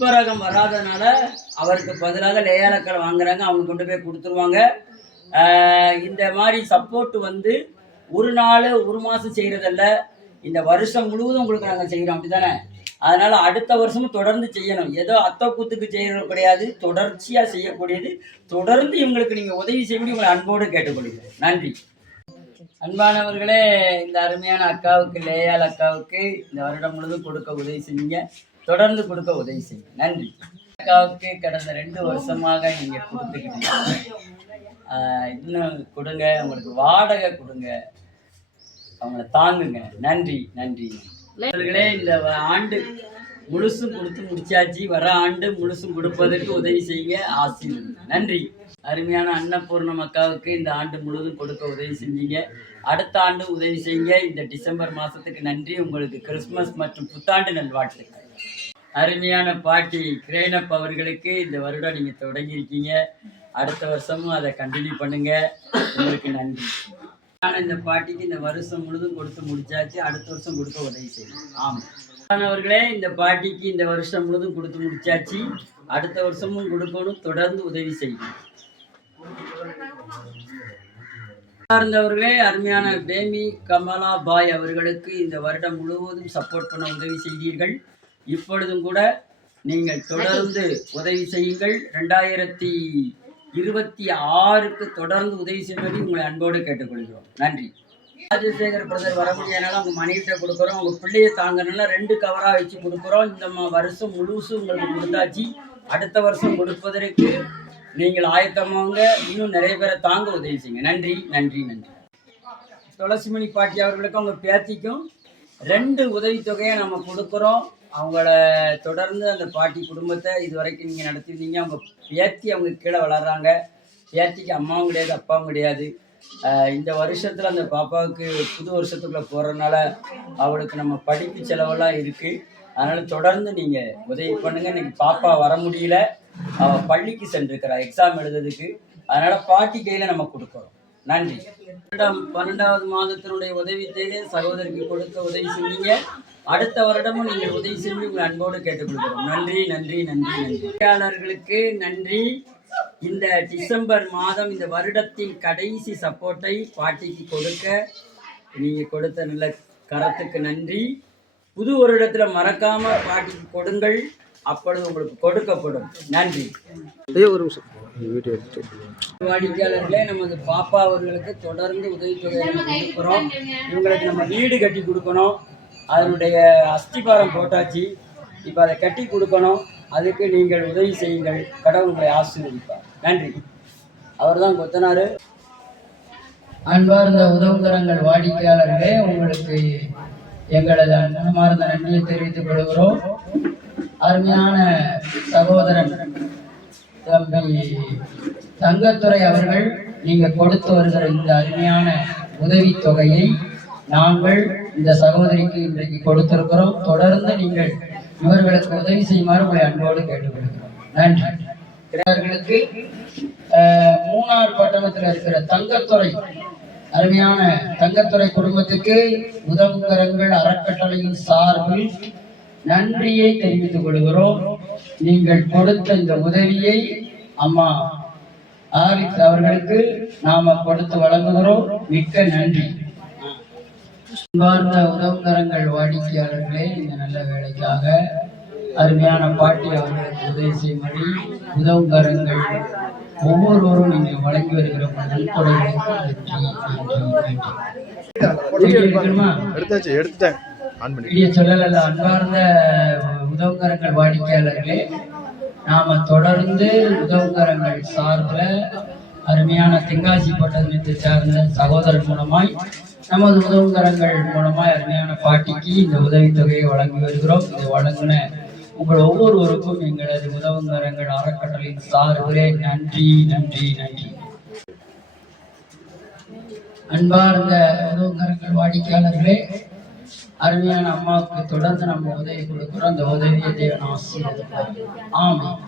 புஷ்பராகம் வராதனால அவருக்கு பதிலாக லேயாலக்கள் வாங்குறாங்க, அவங்க கொண்டு போய் கொடுத்துருவாங்க. இந்த மாதிரி சப்போர்ட் வந்து ஒரு நாள் ஒரு மாதம் செய்கிறதல்ல, இந்த வருஷம் முழுவதும் உங்களுக்கு நாங்கள் செய்கிறோம், அப்படி தானே? அதனால் அடுத்த வருஷமும் தொடர்ந்து செய்யணும். ஏதோ அத்தை கூத்துக்கு செய்கிறது கிடையாது, தொடர்ச்சியாக செய்யக்கூடியது. தொடர்ந்து இவங்களுக்கு நீங்கள் உதவி செய்ய உங்களை அன்போடு கேட்டுக்கொள்கிறேன். நன்றி. அன்பானவர்களே, இந்த அருமையான அக்காவுக்கு, லேயால் அக்காவுக்கு இந்த வருடம் முழுவதும் கொடுக்க உதவி செஞ்சீங்க, தொடர்ந்து கொடுக்க உதவி செய்யுங்க. நன்றி. அக்காவுக்கு கடந்த 2 வருஷமாக நீங்கள் கொடுத்துக்கிட்டீங்க, இன்னும் கொடுங்க, உங்களுக்கு வாடகை கொடுங்க, அவங்கள தாங்குங்க. நன்றி நன்றி. அவர்களே, இந்த ஆண்டு முழுசும் கொடுத்து முடிச்சாச்சு, வர ஆண்டு முழுசும் கொடுப்பதற்கு உதவி செய்யுங்க, ஆசீர்வதிங்க. நன்றி. அருமையான அன்னபூர்ணம் அக்காவுக்கு இந்த ஆண்டு முழுவதும் கொடுக்க உதவி செஞ்சீங்க, அடுத்த ஆண்டு உதவி செய்யுங்க. இந்த டிசம்பர் மாதத்துக்கு நன்றி. உங்களுக்கு கிறிஸ்மஸ் மற்றும் புத்தாண்டு நல்வாழ்த்துக்கள். அருமையான பாட்டி கிரேனப் அவர்களுக்கு இந்த வருடம் நீங்கள் தொடங்கியிருக்கீங்க, அடுத்த வருஷமும் அதை கண்டினியூ பண்ணுங்க, உங்களுக்கு நன்றி. ஆனால் இந்த பாட்டிக்கு இந்த வருஷம் முழுதும் கொடுத்து முடிச்சாச்சு, அடுத்த வருஷம் கொடுக்க உதவி செய்யணும். ஆமாம் அவர்களே, இந்த பாட்டிக்கு இந்த வருஷம் முழுதும் கொடுத்து முடிச்சாச்சு, அடுத்த வருஷமும் கொடுக்கணும், தொடர்ந்து உதவி செய்யணும். சார்ந்தவர்களே, அருமையான பேமி கமலா பாய் அவர்களுக்கு இந்த வருடம் முழுவதும் சப்போர்ட் பண்ண உதவி செய்தீர்கள். இப்பொழுதும் கூட நீங்கள் தொடர்ந்து உதவி செய்யுங்கள். 2026க்கு தொடர்ந்து உதவி செய்வதை உங்களை அன்போடு கேட்டுக்கொள்கிறோம். நன்றி. ராஜசேகர் பிரதர் வர முடியாதனால அவங்க மனைவிட்ட கொடுக்குறோம், உங்கள் பிள்ளையை தாங்கனால 2 கவராக வச்சு கொடுக்குறோம். இந்த வருஷம் முழுசும் உங்களுக்கு கொடுத்தாச்சு, அடுத்த வருஷம் கொடுப்பதற்கு நீங்கள் ஆயத்தமாங்க, இன்னும் நிறைய பேரை தாங்க உதவி செய்யுங்க. நன்றி நன்றி நன்றி. துளசிமணி பாட்டி அவர்களுக்கும் அவங்க பேத்திக்கும் 2 உதவித்தொகையை நம்ம கொடுக்குறோம். அவங்கள தொடர்ந்து அந்த பாட்டி குடும்பத்தை இது வரைக்கும் நீங்கள் நடத்திருந்தீங்க. அவங்க பேத்தி அவங்க கீழே வளர்கிறாங்க, பேத்திக்கு அம்மாவும் கிடையாது அப்பாவும் கிடையாது. இந்த வருஷத்தில் அந்த பாப்பாவுக்கு புது வருஷத்துக்குள்ளே போகிறதுனால அவளுக்கு நம்ம படிப்பு செலவெல்லாம் இருக்குது, அதனால் தொடர்ந்து நீங்கள் உதவி பண்ணுங்கள். இன்றைக்கி பாப்பா வர முடியல, அவள் பள்ளிக்கு சென்றிருக்கிறா எக்ஸாம் எழுதுறதுக்கு, அதனால் பாட்டி கையில் நம்ம கொடுக்குறோம். நன்றி. 12வது மாதத்தினுடைய உதவி தேவை சகோதரிக்கு கொடுக்க உதவி செஞ்சீங்க, அடுத்த வருடமும் நீங்கள் உதவி செஞ்சு உங்களை அன்போடு கேட்டுக்கொள்கிறோம். நன்றி நன்றி நன்றி நன்றி. உதவியாளர்களுக்கு நன்றி. இந்த டிசம்பர் மாதம் இந்த வருடத்தின் கடைசி சப்போர்ட்டை பாட்டிக்கு கொடுக்க நீங்கள் கொடுத்த நல்ல கரத்துக்கு நன்றி. புது வருடத்தில் மறக்காம பாட்டிக்கு கொடுங்கள், அப்பொழுது உங்களுக்கு கொடுக்கப்படும். நன்றி. வாடிக்கையாளர்களே, நமது பாப்பா அவர்களுக்கு தொடர்ந்து உதவித்தொகை நம்ம கொடுக்குறோம். இவங்களுக்கு நம்ம வீடு கட்டி கொடுக்கணும், அதனுடைய அஸ்திபாரம் போட்டாச்சு, இப்போ அதை கட்டி கொடுக்கணும். அதுக்கு நீங்கள் உதவி செய்யுங்கள், கடவுள் உங்களை ஆசீர்வதிப்பார். நன்றி. அவர் தான் கொத்தனார். அன்பார்ந்த உதவுகரங்கள் வாடிக்கையாளர்களே, உங்களுக்கு எங்களது மனமார்ந்த நன்றியை தெரிவித்துக் கொள்கிறோம். அருமையான சகோதரன் தம்பி தங்கத்துறை அவர்கள் நீங்கள் கொடுத்து வருகிற இந்த அருமையான உதவித்தொகையை நாங்கள் இந்த சகோதரிக்கு இன்றைக்கு கொடுத்திருக்கிறோம். தொடர்ந்து நீங்கள் இவர்களுக்கு உதவி செய்யுமாறு உங்களை அன்போடு கேட்டுக்கொள்கிறோம். நன்றி. இவர்களுக்கு மூணார் பட்டணத்தில் இருக்கிற தங்கத்துறை, அருமையான தங்கத்துறை குடும்பத்துக்கு உதவுகரங்கள் அறக்கட்டளையின் சார்பில் நன்றியை தெரிவித்துக் கொள்கிறோம். நீங்கள் கொடுத்த இந்த உதவியை அம்மா ஆலிஸ் அவர்களுக்கு நாம கொடுத்து வழங்குகிறோம். மிக்க நன்றி. அன்பார்ந்த உதவுகரங்கள் வாடிக்கையாளர்களே, இந்த நல்ல வேலைக்காக அருமையான பாட்டி அவர்களுக்கு உதவி செய்யும்படி உதவுகரங்கள் ஒவ்வொருவரும் நீங்கள் வழங்கி வருகிற நன்கொடைகளுக்கு நன்றி. சொல்லல. அன்பார்ந்த உதவுகரங்கள் வாடிக்கையாளர்களே, நாம தொடர்ந்து உதவுகரங்கள் சார்பில் அருமையான தென்காசி பட்டணத்தை சார்ந்த சகோதரர் மூலமாய் நமது உதவுகரங்கள் மூலமாய் அருமையான பாட்டிக்கு இந்த உதவித்தொகையை வழங்கி வருகிறோம். இதை வழங்கின உங்கள் ஒவ்வொருவருக்கும் எங்களது உதவுகரங்கள் அறக்கட்டளையின் சார்பிலே நன்றி நன்றி நன்றி. அன்பார்ந்த உதவுகரங்கள் வாடிக்கையாளர்களே, அருமையான அம்மாவுக்கு தொடர்ந்து நம்ம உதவி கொடுக்கிறோம். அந்த உதவியை தேவன் ஆசீர்வதிப்பார். ஆமென்.